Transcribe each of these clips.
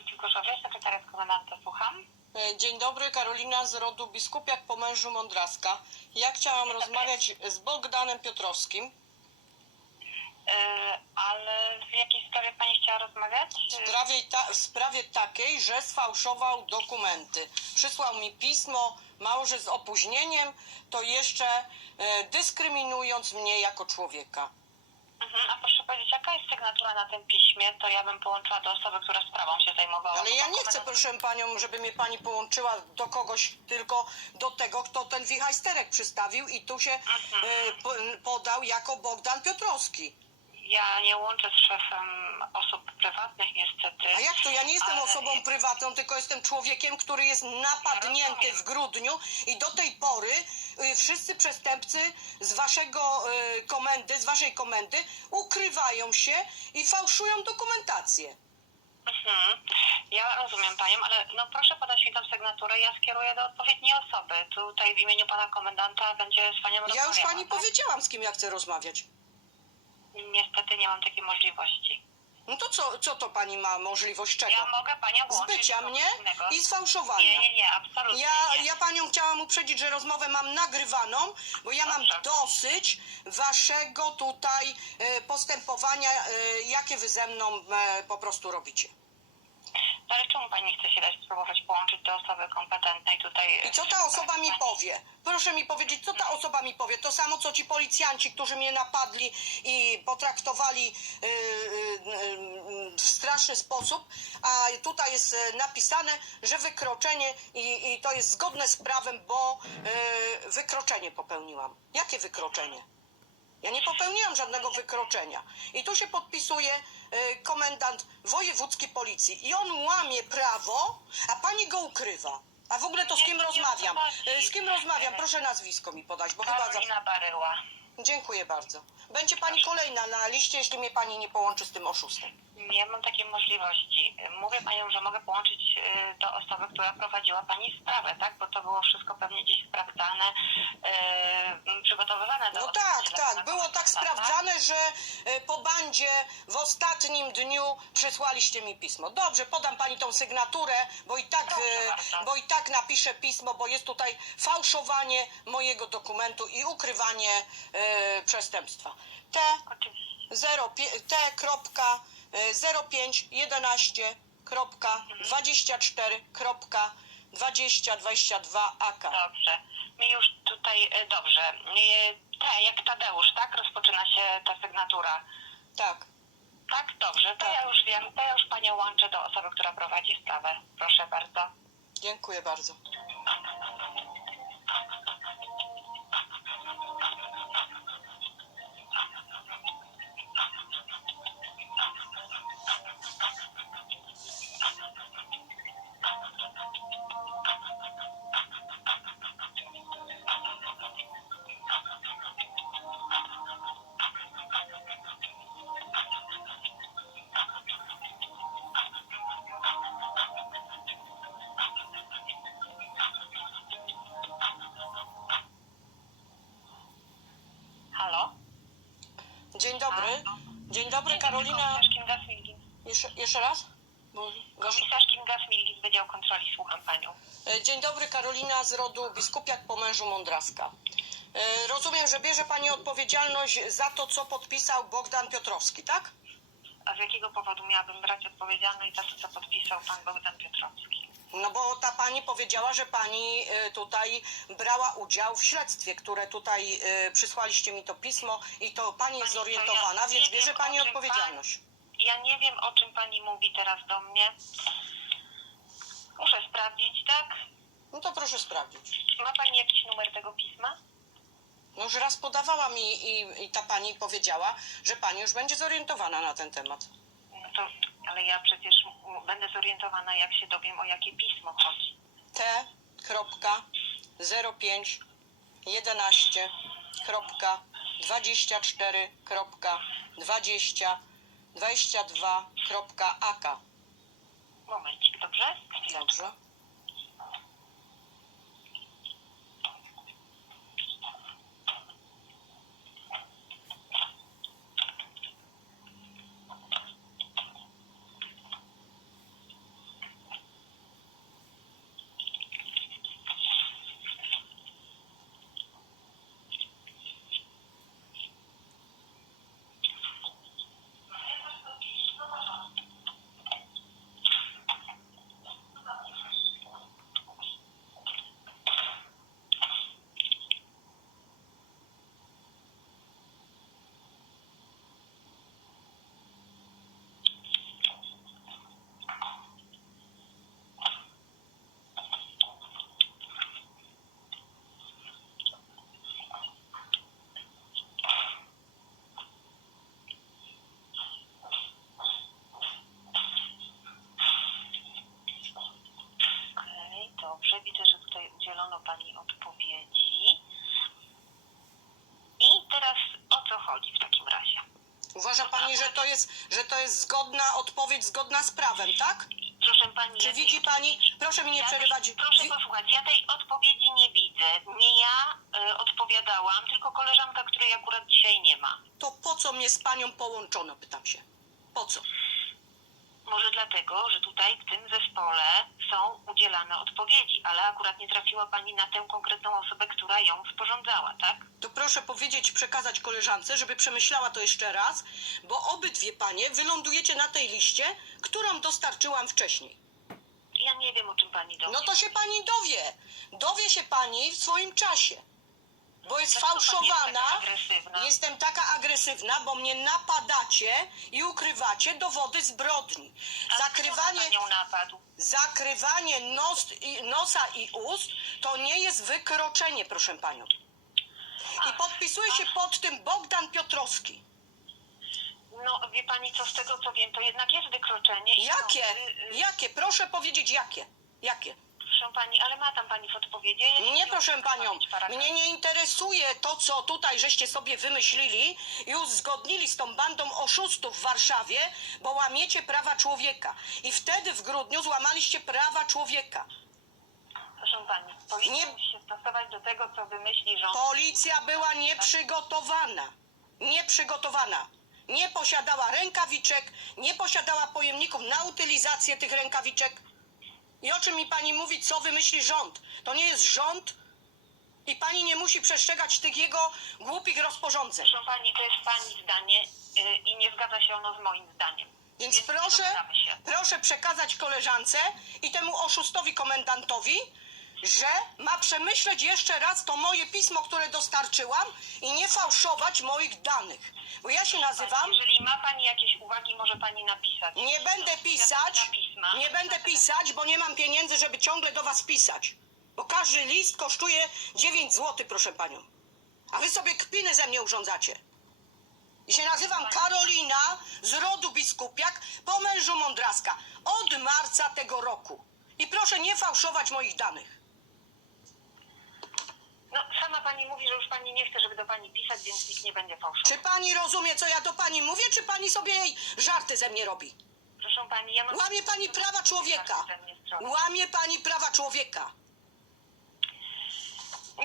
Policji w Gorzowie, sekretariat komendanta, słucham. E, Dzień dobry, Karolina z rodu Biskupiak po mężu Mądraska. Ja chciałam rozmawiać z Bogdanem Piotrowskim E, ale w jakiej sprawie pani chciała rozmawiać? w sprawie, ta, w sprawie takiej, że sfałszował dokumenty. Przysłał mi pismo, mało że z opóźnieniem, to jeszcze e, dyskryminując mnie jako człowieka. Mhm, a proszę powiedzieć, jaka jest sygnatura na tym piśmie, to ja bym połączyła do osoby, która sprawą się zajmowała. Ale ja Bo nie chcę, proszę panią, żeby mnie pani połączyła do kogoś, tylko do tego, kto ten wichajsterek przystawił i tu się e, po, podał jako Bogdan Piotrowski. Ja nie łączę z szefem osób prywatnych niestety. A jak to? Ja nie jestem Ale- osobą prywatną, tylko jestem człowiekiem, który jest napadnięty w grudniu i do tej pory y, wszyscy przestępcy z waszego y, komendy, z waszej komendy ukrywają się i fałszują dokumentację. Mhm. Ja rozumiem panią, ale no proszę podać mi tą sygnaturę, ja skieruję do odpowiedniej osoby. Tutaj w imieniu pana komendanta będzie z panią Ja już rozmawiała, pani tak? powiedziałam, z kim ja chcę rozmawiać. Niestety nie mam takiej możliwości. No to co, co to pani ma możliwość czego? Ja mogę panią włączyć Zbycia do mnie innego. i sfałszowania. Nie, nie, nie, absolutnie Ja, nie. ja panią chciałam uprzedzić, że rozmowę mam nagrywaną, bo ja mam Dobrze. dosyć waszego tutaj e, postępowania, e, jakie wy ze mną e, po prostu robicie. Ale czemu pani chce się dać spróbować połączyć do osoby kompetentnej tutaj? I co ta osoba mi powie? Proszę mi powiedzieć, co ta osoba mi powie? To samo, co ci policjanci, którzy mnie napadli i potraktowali e, e, e, w straszny sposób, a tutaj jest e, napisane, że wykroczenie i, i to jest zgodne z prawem, bo e, wykroczenie popełniłam. Jakie wykroczenie? Ja nie popełniłam żadnego wykroczenia. I tu się podpisuje komendant wojewódzki policji. I on łamie prawo, a pani go ukrywa. A w ogóle to z kim rozmawiam? E, Z kim rozmawiam? Proszę nazwisko mi podać, bo chyba za... Karolina Baryła. Dziękuję bardzo. Będzie pani kolejna na liście, jeśli mnie pani nie połączy z tym oszustem. Nie mam takiej możliwości. Mówię panią, że mogę połączyć y, do osoby, która prowadziła pani sprawę, tak? Bo to było wszystko pewnie gdzieś sprawdzane, y, przygotowywane do No tak, tak. Było tak komendanta. sprawdzane, że e, po bandzie w ostatnim dniu przysłaliście mi pismo. Dobrze, podam pani tą sygnaturę, bo i tak, bardzo. bo i tak napiszę pismo, bo jest tutaj fałszowanie mojego dokumentu i ukrywanie przestępstwa. T Oczywiście. 0, T kropka, e, 05 11 kropka 24 kropka 2022 AK. Dobrze. Mi już tutaj, y, dobrze. Y, T, jak Tadeusz, tak? Rozpoczyna się ta sygnatura. Tak. Tak? Dobrze. To Tak. ja już wiem. To ja już panią łączę do osoby, która prowadzi sprawę. Proszę bardzo. Dziękuję bardzo. Dzień dobry, Karolina. Komisarz. Jeszcze, jeszcze raz? Bo. Komisarz Kinga Smilgin, Wydział Kontroli. Słucham panią. E, Dzień dobry, Karolina z rodu Biskupiak po mężu Mądraska. E, Rozumiem, że bierze Pani odpowiedzialność za to, co podpisał Bogdan Piotrowski, tak? A z jakiego powodu miałabym brać odpowiedzialność za to, co podpisał pan Bogdan Piotrowski? No bo ta Pani powiedziała, że Pani e, tutaj brała udział w śledztwie, które tutaj e, przysłaliście mi to pismo i to Pani jest Pani, zorientowana, ja więc bierze Pani odpowiedzialność. Ja nie wiem, o czym pani mówi teraz do mnie. Muszę sprawdzić, tak? No to proszę sprawdzić. Ma pani jakiś numer tego pisma? No już raz podawała mi i, i ta Pani powiedziała, że Pani już będzie zorientowana na ten temat. No to, ale ja przecież będę zorientowana, jak się dowiem, o jakie pismo chodzi. T. kropka 05 11 kropka 24 kropka 20 22 kropka AK. Momencik, dobrze? Dobrze. udzielono Pani odpowiedzi. I teraz o co chodzi w takim razie? Uważa Pani, że to jest, że to jest zgodna odpowiedź, zgodna z prawem, tak? Proszę Pani... Czy widzi Pani... Proszę mi nie ja przerywać. Tej, proszę posłuchać, ja tej odpowiedzi nie widzę. Nie ja y, odpowiadałam, tylko koleżanka, której akurat dzisiaj nie ma. To po co mnie z Panią połączono, pytam się. Po co? Może dlatego, że tutaj w tym zespole są udzielane odpowiedzi, ale akurat nie trafiła pani na tę konkretną osobę, która ją sporządzała, tak? To proszę powiedzieć, przekazać koleżance, żeby przemyślała to jeszcze raz, bo obydwie panie wylądujecie na tej liście, którą dostarczyłam wcześniej. Ja nie wiem, o czym pani dowie. No to się pani dowie. Dowie się pani w swoim czasie. Bo jest fałszowana. Jestem taka agresywna, bo mnie napadacie i ukrywacie dowody zbrodni. Zakrywanie, zakrywanie nos, nosa i ust to nie jest wykroczenie, proszę panią. I podpisuje się pod tym Bogdan Piotrowski. No, wie pani co, z tego co wiem, to jednak jest wykroczenie. Jakie? sądy, y, Jakie? Proszę powiedzieć jakie? Jakie? Proszę pani, ale ma tam pani w odpowiedzi. Ja Nie, proszę panią, mnie nie interesuje to, co tutaj żeście sobie wymyślili i uzgodnili z tą bandą oszustów w Warszawie, bo łamiecie prawa człowieka. I wtedy w grudniu złamaliście prawa człowieka. Proszę pani, policja Nie- musi się stosować do tego, co wymyśli rząd. Policja była nieprzygotowana. Nieprzygotowana. Nie posiadała rękawiczek, nie posiadała pojemników na utylizację tych rękawiczek. I o czym mi pani mówi, co wymyśli rząd? To nie jest rząd i pani nie musi przestrzegać tych jego głupich rozporządzeń. Proszę pani, to jest pani zdanie y, i nie zgadza się ono z moim zdaniem. Więc nie proszę, się. proszę przekazać koleżance i temu oszustowi komendantowi, że ma przemyśleć jeszcze raz to moje pismo, które dostarczyłam i nie fałszować moich danych. Bo ja się nazywam, jeżeli ma pani jakieś uwagi, może pani napisać. nie będę pisać, Na pisma. nie będę pisać, bo nie mam pieniędzy, żeby ciągle do was pisać. Bo każdy list kosztuje 9 zł, proszę panią. A wy sobie kpiny ze mnie urządzacie. I się nazywam Karolina z rodu biskupiak po mężu Mądraska od marca tego roku. I proszę nie fałszować moich danych. No, sama pani mówi, że już pani nie chce, żeby do pani pisać, więc nikt nie będzie fałszował. Czy pani rozumie, co ja do pani mówię, czy pani sobie jej żarty ze mnie robi? Proszę pani, ja mam... Łamie pani prawa człowieka. Łamie pani prawa człowieka.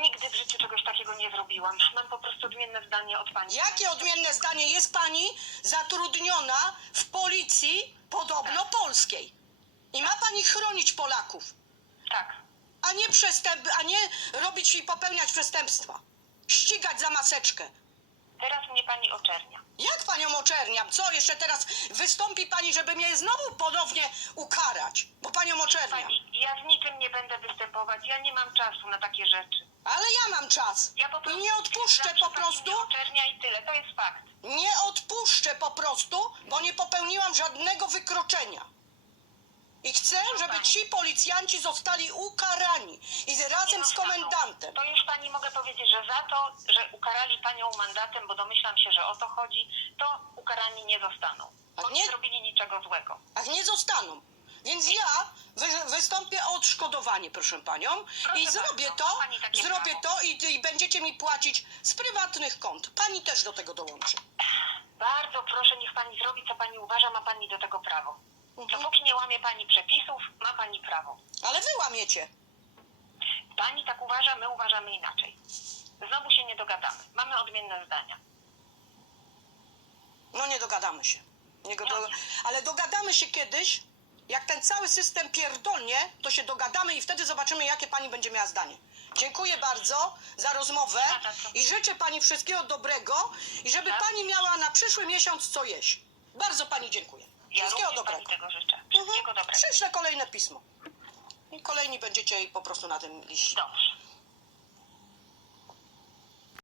Nigdy w życiu czegoś takiego nie zrobiłam. Mam po prostu odmienne zdanie od pani. Jakie odmienne zdanie jest pani zatrudniona w policji podobno polskiej? I ma pani chronić Polaków, Tak. A nie, przestęp, a nie robić i popełniać przestępstwa. Ścigać za maseczkę. Teraz mnie pani oczernia. Jak panią oczerniam? Co, jeszcze teraz wystąpi pani, żeby mnie znowu ponownie ukarać? Bo panią oczerniam. Pani, ja z niczym nie będę występować. Ja nie mam czasu na takie rzeczy. Ale ja mam czas. Ja po I prostu nie odpuszczę po pani prostu. mnie oczernia i tyle. To jest fakt. Nie odpuszczę po prostu, bo nie popełniłam żadnego wykroczenia. I chcę, żeby ci policjanci zostali ukarani i razem z komendantem. To już pani mogę powiedzieć, że za to, że ukarali panią mandatem, bo domyślam się, że o to chodzi, to ukarani nie zostaną. A Bo nie- nie zrobili niczego złego. A nie zostaną. Więc ja wy, wystąpię o odszkodowanie, proszę panią, Proszę i zrobię bardzo, to, ma pani takie zrobię prawo. to i, i będziecie mi płacić z prywatnych kont. Pani też do tego dołączy. Bardzo proszę, niech pani zrobi, co pani uważa, ma pani do tego prawo. Mhm. Dopóki nie łamie pani przepisów, ma pani prawo. Ale wy łamiecie. Pani tak uważa, my uważamy inaczej. Znowu się nie dogadamy. Mamy odmienne zdania. No nie dogadamy się. Nie go do... Ale dogadamy się kiedyś, jak ten cały system pierdolnie, to się dogadamy i wtedy zobaczymy, jakie pani będzie miała zdanie. Dziękuję bardzo za rozmowę i życzę pani wszystkiego dobrego i żeby Tak. pani miała na przyszły miesiąc co jeść. Bardzo pani dziękuję. Ja Wszystkiego dobrego. pani tego życzę. Wszystkiego Mhm. dobrego. Przyślę kolejne pismo. I kolejni będziecie po prostu na tym liście. Dobrze.